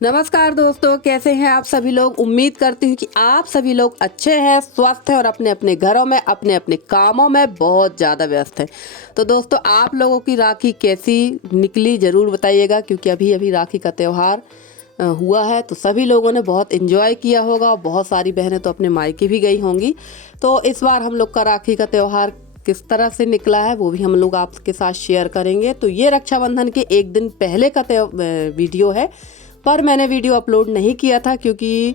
नमस्कार दोस्तों, कैसे हैं आप सभी लोग। उम्मीद करती हूँ कि आप सभी लोग अच्छे हैं, स्वस्थ हैं और अपने अपने घरों में अपने अपने कामों में बहुत ज़्यादा व्यस्त हैं। तो दोस्तों, आप लोगों की राखी कैसी निकली ज़रूर बताइएगा, क्योंकि अभी अभी राखी का त्यौहार हुआ है। तो सभी लोगों ने बहुत एंजॉय किया होगा और बहुत सारी बहनें तो अपने मायके भी गई होंगी। तो इस बार हम लोग का राखी का त्यौहार किस तरह से निकला है वो भी हम लोग आपके साथ शेयर करेंगे। तो ये रक्षाबंधन के एक दिन पहले का वीडियो है, पर मैंने वीडियो अपलोड नहीं किया था क्योंकि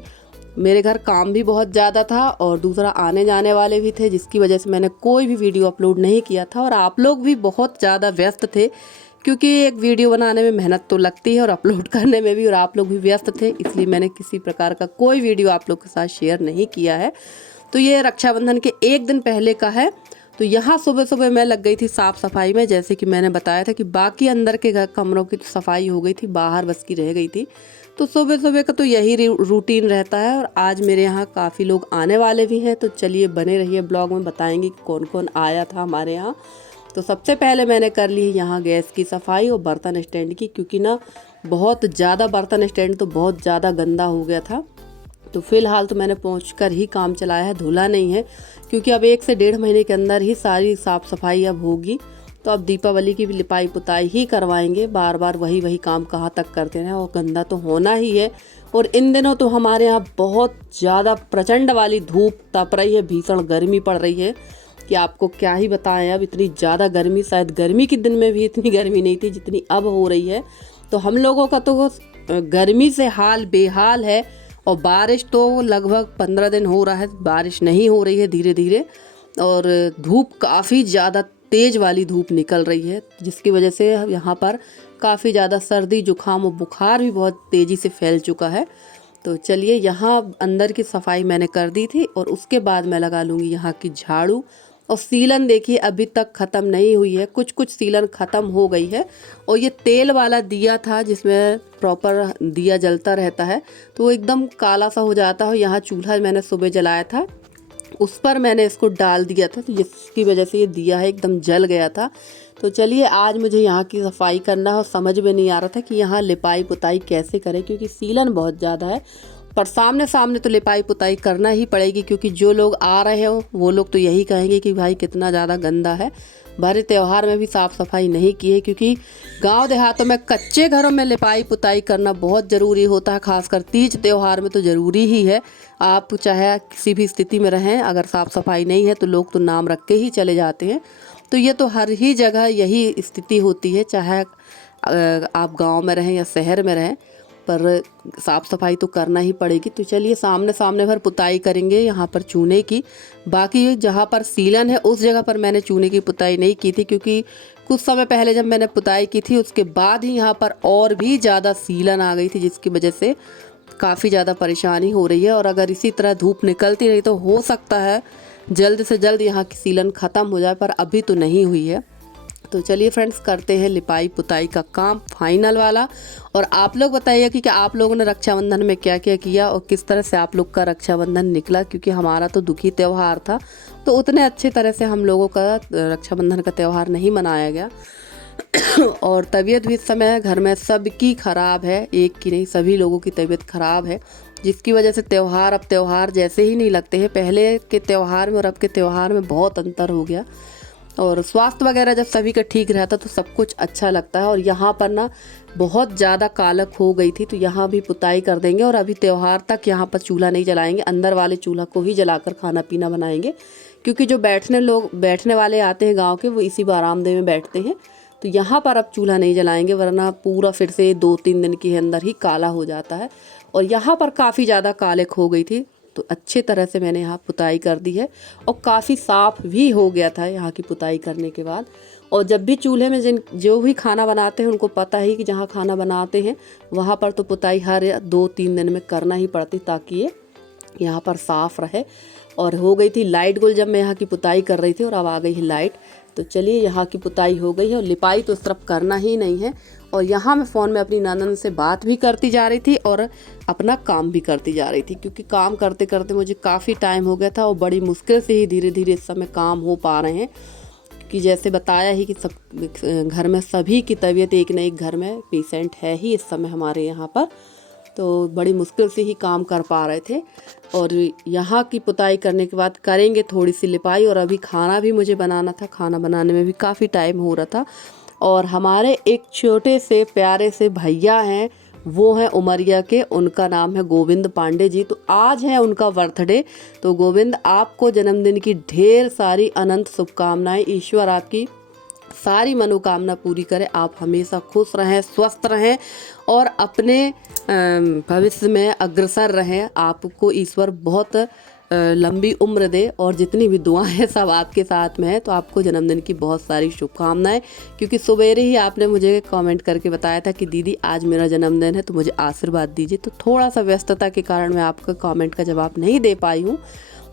मेरे घर काम भी बहुत ज़्यादा था और दूसरा आने जाने वाले भी थे, जिसकी वजह से मैंने कोई भी वीडियो अपलोड नहीं किया था। और आप लोग भी बहुत ज़्यादा व्यस्त थे, क्योंकि एक वीडियो बनाने में मेहनत तो लगती है और अपलोड करने में भी, और आप लोग भी व्यस्त थे, इसलिए मैंने किसी प्रकार का कोई वीडियो आप लोग के साथ शेयर नहीं किया है। तो ये रक्षाबंधन के एक दिन पहले का है। तो यहाँ सुबह सुबह मैं लग गई थी साफ़ सफाई में, जैसे कि मैंने बताया था कि बाकी अंदर के घर कमरों की तो सफाई हो गई थी, बाहर बस की रह गई थी। तो सुबह सुबह का तो यही रूटीन रहता है। और आज मेरे यहाँ काफ़ी लोग आने वाले भी हैं, तो चलिए बने रहिए ब्लॉग में, बताएंगे कि कौन कौन आया था हमारे यहाँ। तो सबसे पहले मैंने कर ली यहाँ गैस की सफाई और बर्तन स्टैंड की, क्योंकि ना बहुत ज़्यादा बर्तन स्टैंड तो बहुत ज़्यादा गंदा हो गया था। तो फिलहाल तो मैंने पहुंचकर ही काम चलाया है, धुला नहीं है, क्योंकि अब 1 से 1.5 महीने के अंदर ही सारी साफ़ सफाई अब होगी। तो अब दीपावली की भी लिपाई पुताई ही करवाएंगे, बार बार वही काम कहाँ तक करते हैं, और गंदा तो होना ही है। और इन दिनों तो हमारे यहाँ बहुत ज़्यादा प्रचंड वाली धूप तप रही है, भीषण गर्मी पड़ रही है कि आपको क्या ही बताएं। अब इतनी ज़्यादा गर्मी, शायद गर्मी के दिन में भी इतनी गर्मी नहीं थी जितनी अब हो रही है। तो हम लोगों का तो गर्मी से हाल बेहाल है। और बारिश तो लगभग 15 दिन हो रहा है बारिश नहीं हो रही है धीरे धीरे, और धूप काफ़ी ज़्यादा तेज़ वाली धूप निकल रही है, जिसकी वजह से यहाँ पर काफ़ी ज़्यादा सर्दी जुकाम और बुखार भी बहुत तेज़ी से फैल चुका है। तो चलिए, यहाँ अंदर की सफाई मैंने कर दी थी और उसके बाद मैं लगा लूँगी यहाँ की झाड़ू। और सीलन देखिए अभी तक ख़त्म नहीं हुई है, कुछ कुछ सीलन ख़त्म हो गई है। और ये तेल वाला दिया था जिसमें प्रॉपर दिया जलता रहता है, तो वो एकदम काला सा हो जाता है। यहाँ चूल्हा मैंने सुबह जलाया था, उस पर मैंने इसको डाल दिया था, तो जिसकी वजह से ये दिया है एकदम जल गया था। तो चलिए, आज मुझे यहाँ की सफाई करना है और समझ में नहीं आ रहा था कि यहाँ लिपाई पुताई कैसे करें, क्योंकि सीलन बहुत ज़्यादा है। पर सामने सामने तो लिपाई पुताई करना ही पड़ेगी, क्योंकि जो लोग आ रहे हो वो लोग तो यही कहेंगे कि भाई कितना ज़्यादा गंदा है। भरे त्यौहार में भी साफ़ सफाई नहीं की है, क्योंकि गांव देहातों में कच्चे घरों में लिपाई पुताई करना बहुत ज़रूरी होता है, खासकर तीज त्यौहार में तो ज़रूरी ही है। आप चाहे किसी भी स्थिति में रहें, अगर साफ़ सफाई नहीं है तो लोग तो नाम रख के ही चले जाते हैं। तो ये तो हर ही जगह यही स्थिति होती है, चाहे आप गांव में रहें या शहर में रहें, पर साफ़ सफाई तो करना ही पड़ेगी। तो चलिए, सामने सामने भर पुताई करेंगे यहाँ पर चूने की। बाकी जहाँ पर सीलन है उस जगह पर मैंने चूने की पुताई नहीं की थी, क्योंकि कुछ समय पहले जब मैंने पुताई की थी उसके बाद ही यहाँ पर और भी ज़्यादा सीलन आ गई थी, जिसकी वजह से काफ़ी ज़्यादा परेशानी हो रही है। और अगर इसी तरह धूप निकलती रही तो हो सकता है जल्द से जल्द यहाँ की सीलन ख़त्म हो जाए, पर अभी तो नहीं हुई है। तो चलिए फ्रेंड्स, करते हैं लिपाई पुताई का काम फाइनल वाला। और आप लोग बताइए कि आप लोगों ने रक्षाबंधन में क्या क्या किया और किस तरह से आप लोग का रक्षाबंधन निकला, क्योंकि हमारा तो दुखी त्यौहार था, तो उतने अच्छे तरह से हम लोगों का रक्षाबंधन का त्यौहार नहीं मनाया गया। और तबीयत भी इस समय घर में सबकी ख़राब है, एक की नहीं सभी लोगों की तबीयत ख़राब है, जिसकी वजह से त्यौहार अब त्यौहार जैसे ही नहीं लगते हैं। पहले के त्यौहार में और अब के त्यौहार में बहुत अंतर हो गया। और स्वास्थ्य वगैरह जब सभी का ठीक रहता तो सब कुछ अच्छा लगता है। और यहाँ पर ना बहुत ज़्यादा कालक हो गई थी, तो यहाँ भी पुताई कर देंगे। और अभी त्यौहार तक यहाँ पर चूल्हा नहीं जलाएंगे, अंदर वाले चूल्हा को ही जलाकर खाना पीना बनाएंगे, क्योंकि जो बैठने वाले आते हैं गांव के, वो इसी बरामदे में बैठते हैं। तो यहाँ पर अब चूल्हा नहीं जलाएंगे, वरना पूरा फिर से 2-3 दिन के अंदर ही काला हो जाता है। और यहाँ पर काफ़ी ज़्यादा कालक हो गई थी, तो अच्छे तरह से मैंने यहाँ पुताई कर दी है और काफ़ी साफ़ भी हो गया था यहाँ की पुताई करने के बाद। और जब भी चूल्हे में जो भी खाना बनाते हैं उनको पता ही कि जहाँ खाना बनाते हैं वहाँ पर तो पुताई हर 2-3 दिन में करना ही पड़ती, ताकि ये यहाँ पर साफ़ रहे। और हो गई थी लाइट गुल जब मैं यहाँ की पुताई कर रही थी, और अब आ गई है लाइट। तो चलिए, यहाँ की पुताई हो गई है और लिपाई तो इस तरफ करना ही नहीं है। और यहाँ मैं फ़ोन में अपनी ननद से बात भी करती जा रही थी और अपना काम भी करती जा रही थी, क्योंकि काम करते करते मुझे काफ़ी टाइम हो गया था और बड़ी मुश्किल से ही धीरे धीरे इस समय काम हो पा रहे हैं। कि जैसे बताया ही कि सब घर में सभी की तबीयत, एक न एक घर में पेशेंट है ही इस समय हमारे यहाँ पर। तो बड़ी मुश्किल से ही काम कर पा रहे थे। और यहाँ की पुताई करने के बाद करेंगे थोड़ी सी लिपाई। और अभी खाना भी मुझे बनाना था, खाना बनाने में भी काफ़ी टाइम हो रहा था। और हमारे एक छोटे से प्यारे से भैया हैं, वो हैं उमरिया के, उनका नाम है गोविंद पांडे जी। तो आज है उनका बर्थडे। तो गोविंद, आपको जन्मदिन की ढेर सारी अनंत शुभकामनाएं। ईश्वर आपकी सारी मनोकामना पूरी करे। आप हमेशा खुश रहें, स्वस्थ रहें और अपने भविष्य में अग्रसर रहें। आपको ईश्वर बहुत लंबी उम्र दे और जितनी भी दुआएं हैं सब आपके साथ में है। तो आपको जन्मदिन की बहुत सारी शुभकामनाएं। क्योंकि सवेरे ही आपने मुझे कमेंट करके बताया था कि दीदी आज मेरा जन्मदिन है तो मुझे आशीर्वाद दीजिए। तो थोड़ा सा व्यस्तता के कारण मैं आपका कमेंट का जवाब नहीं दे पाई हूँ,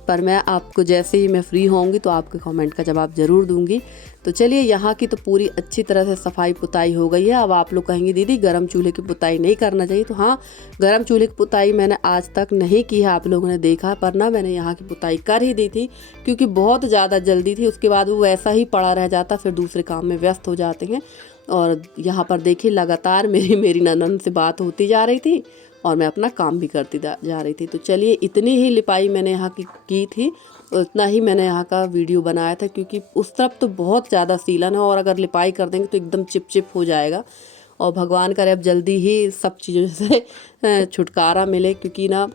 पर मैं आपको जैसे ही मैं फ्री होंगी तो आपके कमेंट का जवाब ज़रूर दूंगी। तो चलिए, यहाँ की तो पूरी अच्छी तरह से सफाई पुताई हो गई है। अब आप लोग कहेंगे दीदी गरम चूल्हे की पुताई नहीं करना चाहिए। तो हाँ, गरम चूल्हे की पुताई मैंने आज तक नहीं की है, आप लोगों ने देखा, पर ना मैंने यहाँ की पुताई कर ही दी थी क्योंकि बहुत ज़्यादा जल्दी थी। उसके बाद वो वैसा ही पड़ा रह जाता, फिर दूसरे काम में व्यस्त हो जाते हैं। और यहाँ पर देखिए लगातार मेरी ननद से बात होती जा रही थी और मैं अपना काम भी करती जा रही थी। तो चलिए, इतनी ही लिपाई मैंने यहाँ की थी, उतना ही मैंने यहाँ का वीडियो बनाया था क्योंकि उस तरफ तो बहुत ज़्यादा सीलन है और अगर लिपाई कर देंगे तो एकदम चिपचिप हो जाएगा। और भगवान करे अब जल्दी ही सब चीज़ों से छुटकारा मिले, क्योंकि ना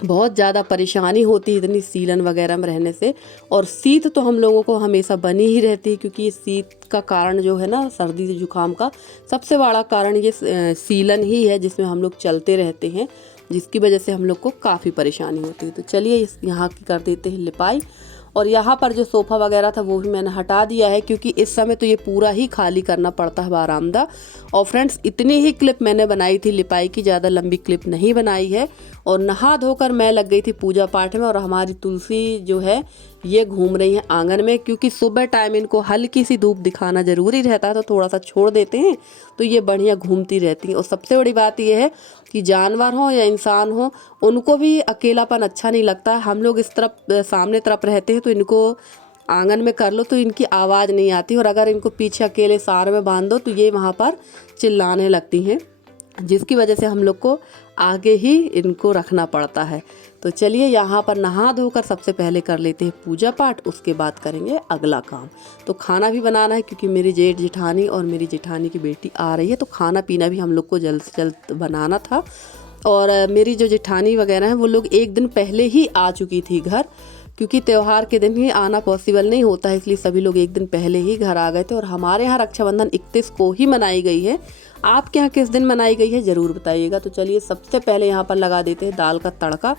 बहुत ज़्यादा परेशानी होती है इतनी सीलन वगैरह में रहने से। और शीत तो हम लोगों को हमेशा बनी ही रहती है, क्योंकि ये शीत का कारण जो है ना, सर्दी जुकाम का सबसे बड़ा कारण ये सीलन ही है जिसमें हम लोग चलते रहते हैं, जिसकी वजह से हम लोग को काफ़ी परेशानी होती है। तो चलिए यहाँ की कर देते हैं लिपाई। और यहाँ पर जो सोफ़ा वगैरह था वो भी मैंने हटा दिया है क्योंकि इस समय तो ये पूरा ही खाली करना पड़ता है बारामदा। और फ्रेंड्स, इतनी ही क्लिप मैंने बनाई थी लिपाई की, ज़्यादा लंबी क्लिप नहीं बनाई है। और नहा धोकर मैं लग गई थी पूजा पाठ में। और हमारी तुलसी जो है ये घूम रही है आंगन में, क्योंकि सुबह टाइम इनको हल्की सी धूप दिखाना ज़रूरी रहता है, तो थोड़ा सा छोड़ देते हैं तो ये बढ़िया घूमती रहती हैं। और सबसे बड़ी बात ये है कि जानवर हो या इंसान हो, उनको भी अकेलापन अच्छा नहीं लगता है। हम लोग इस तरफ सामने तरफ रहते हैं तो इनको आंगन में कर लो तो इनकी आवाज़ नहीं आती, और अगर इनको पीछे अकेले सार में बांध दो तो ये वहाँ पर चिल्लाने लगती हैं, जिसकी वजह से हम लोग को आगे ही इनको रखना पड़ता है। तो चलिए, यहाँ पर नहा धोकर सबसे पहले कर लेते हैं पूजा पाठ, उसके बाद करेंगे अगला काम। तो खाना भी बनाना है क्योंकि मेरी जेठ जेठानी और मेरी जेठानी की बेटी आ रही है, तो खाना पीना भी हम लोग को जल्द से जल्द बनाना था। और मेरी जो जेठानी वगैरह हैं वो लोग एक दिन पहले ही आ चुकी थी घर, क्योंकि त्यौहार के दिन ही आना पॉसिबल नहीं होता है, इसलिए सभी लोग एक दिन पहले ही घर आ गए थे। और हमारे यहाँ रक्षाबंधन 31 को ही मनाई गई है। आपके यहाँ किस दिन मनाई गई है ज़रूर बताइएगा। तो चलिए, सबसे पहले यहाँ पर लगा देते हैं दाल का तड़का,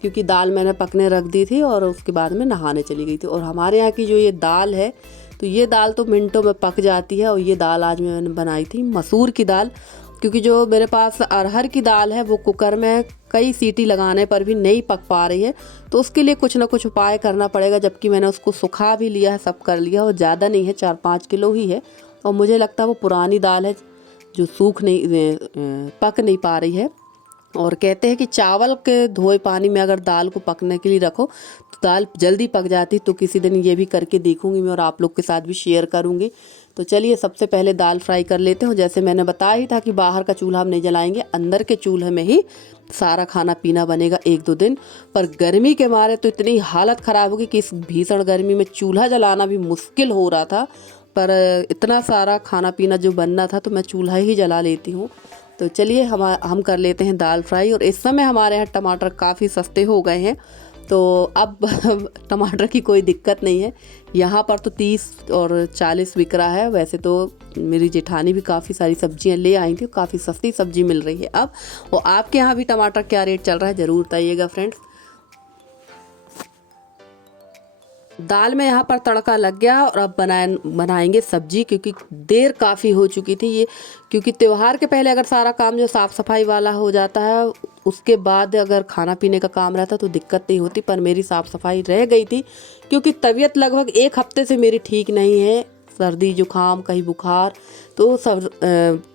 क्योंकि दाल मैंने पकने रख दी थी और उसके बाद में नहाने चली गई थी। और हमारे यहाँ की जो ये दाल है, तो ये दाल तो मिनटों में पक जाती है। और ये दाल आज मैंने बनाई थी मसूर की दाल, क्योंकि जो मेरे पास अरहर की दाल है वो कुकर में कई सीटी लगाने पर भी नहीं पक पा रही है, तो उसके लिए कुछ ना कुछ उपाय करना पड़ेगा। जबकि मैंने उसको सुखा भी लिया है, सब कर लिया, और ज़्यादा नहीं है, 4-5 किलो ही है। और मुझे लगता है वो पुरानी दाल है जो पक नहीं पा रही है। और कहते हैं कि चावल के धोए पानी में अगर दाल को पकने के लिए रखो तो दाल जल्दी पक जाती। तो किसी दिन ये भी करके देखूंगी मैं और आप लोग के साथ भी शेयर करूंगी। तो चलिए, सबसे पहले दाल फ्राई कर लेते हैं। जैसे मैंने बताया ही था कि बाहर का चूल्हा हम नहीं जलाएंगे, अंदर के चूल्हे में ही सारा खाना पीना बनेगा 1-2 दिन। पर गर्मी के मारे तो इतनी हालत ख़राब होगी कि इस भीषण गर्मी में चूल्हा जलाना भी मुश्किल हो रहा था। पर इतना सारा खाना पीना जो बनना था तो मैं चूल्हा ही जला लेती हूँ। तो चलिए, हम कर लेते हैं दाल फ्राई। और इस समय हमारे यहाँ टमाटर काफ़ी सस्ते हो गए हैं, तो अब टमाटर की कोई दिक्कत नहीं है। यहाँ पर तो 30 और 40 बिक रहा है। वैसे तो मेरी जेठानी भी काफ़ी सारी सब्जियाँ ले आई थी, काफ़ी सस्ती सब्जी मिल रही है अब। और आपके यहाँ भी टमाटर क्या रेट चल रहा है ज़रूर बताइएगा फ्रेंड्स। दाल में यहाँ पर तड़का लग गया और अब बनाएंगे सब्जी, क्योंकि देर काफ़ी हो चुकी थी ये। क्योंकि त्यौहार के पहले अगर सारा काम जो साफ़ सफाई वाला हो जाता है, उसके बाद अगर खाना पीने का काम रहता तो दिक्कत नहीं होती। पर मेरी साफ़ सफाई रह गई थी क्योंकि तबीयत लगभग 1 हफ्ते से मेरी ठीक नहीं है। सर्दी जुकाम कहीं बुखार, तो सब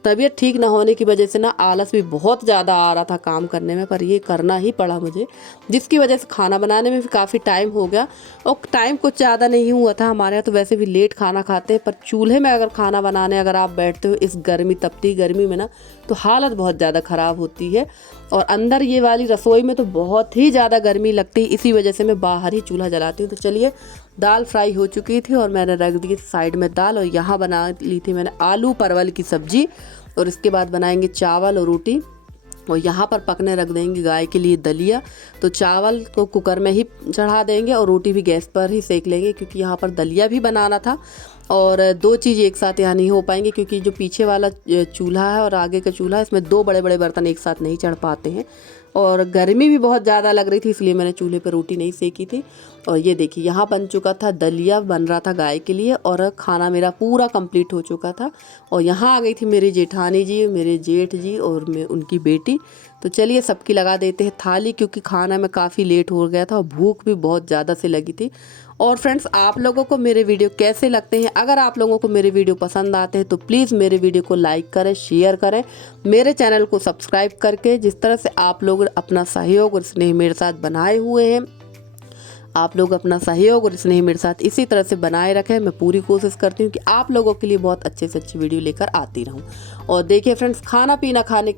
तबीयत ठीक ना होने की वजह से ना आलस भी बहुत ज़्यादा आ रहा था काम करने में, पर ये करना ही पड़ा मुझे, जिसकी वजह से खाना बनाने में भी काफ़ी टाइम हो गया। और टाइम कुछ ज़्यादा नहीं हुआ था, हमारे यहाँ तो वैसे भी लेट खाना खाते हैं, पर चूल्हे में अगर खाना बनाने अगर आप बैठते हो इस गर्मी तपती गर्मी में ना, तो हालत बहुत ज़्यादा ख़राब होती है। और अंदर ये वाली रसोई में तो बहुत ही ज़्यादा गर्मी लगती है, इसी वजह से मैं बाहर ही चूल्हा जलाती हूँ। तो चलिए, दाल फ्राई हो चुकी थी और मैंने रख दी साइड में दाल, और यहाँ बना ली थी मैंने आलू परवल की सब्जी, और इसके बाद बनाएंगे चावल और रोटी। और यहाँ पर पकने रख देंगे गाय के लिए दलिया। तो चावल को कुकर में ही चढ़ा देंगे और रोटी भी गैस पर ही सेक लेंगे, क्योंकि यहाँ पर दलिया भी बनाना था। और दो चीज़ एक साथ यहाँ नहीं हो पाएंगे, क्योंकि जो पीछे वाला चूल्हा है और आगे का चूल्हा है, इसमें दो बड़े बड़े बर्तन एक साथ नहीं चढ़ पाते हैं। और गर्मी भी बहुत ज़्यादा लग रही थी, इसलिए मैंने चूल्हे पर रोटी नहीं सेकी थी। और ये देखिए, यहाँ बन चुका था दलिया, बन रहा था गाय के लिए, और खाना मेरा पूरा कंप्लीट हो चुका था। और यहाँ आ गई थी मेरी जेठानी जी, मेरे जेठ जी और मैं उनकी बेटी। तो चलिए सबकी लगा देते हैं थाली, क्योंकि खाना में काफ़ी लेट हो गया था और भूख भी बहुत ज़्यादा से लगी थी। और फ्रेंड्स, आप लोगों को मेरे वीडियो कैसे लगते हैं? अगर आप लोगों को मेरे वीडियो पसंद आते हैं तो प्लीज़ मेरे वीडियो को लाइक करें, शेयर करें, मेरे चैनल को सब्सक्राइब करके। जिस तरह से आप लोग अपना सहयोग और स्नेह मेरे साथ बनाए हुए हैं, आप लोग अपना सहयोग और स्नेह मेरे साथ इसी तरह से बनाए रखें। मैं पूरी कोशिश करती हूँ कि आप लोगों के लिए बहुत अच्छे से अच्छी वीडियो लेकर आती रहूँ। और देखिए फ्रेंड्स, खाना पीना खाने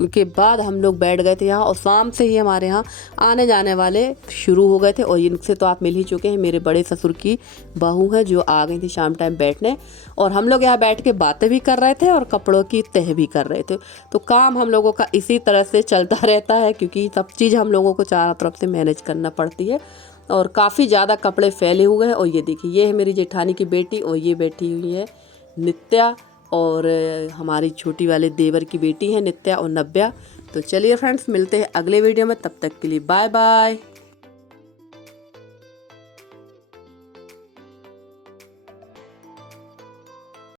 के बाद हम लोग बैठ गए थे यहाँ, और शाम से ही हमारे यहाँ आने जाने वाले शुरू हो गए थे। और इनसे तो आप मिल ही चुके हैं, मेरे बड़े ससुर की बहू है जो आ गई थी शाम टाइम बैठने। और हम लोग यहाँ बैठ के बातें भी कर रहे थे और कपड़ों की तह भी कर रहे थे। तो काम हम लोगों का इसी तरह से चलता रहता है, क्योंकि सब चीज़ हम लोगों को चारों तरफ से मैनेज करना पड़ती है। और काफ़ी ज़्यादा कपड़े फैले हुए हैं। और ये देखिए, ये है मेरी जेठानी की बेटी, और ये बैठी हुई है नित्या, और हमारी छोटी वाले देवर की बेटी है नित्या और नव्या। तो चलिए फ्रेंड्स, मिलते हैं अगले वीडियो में, तब तक के लिए बाय बाय।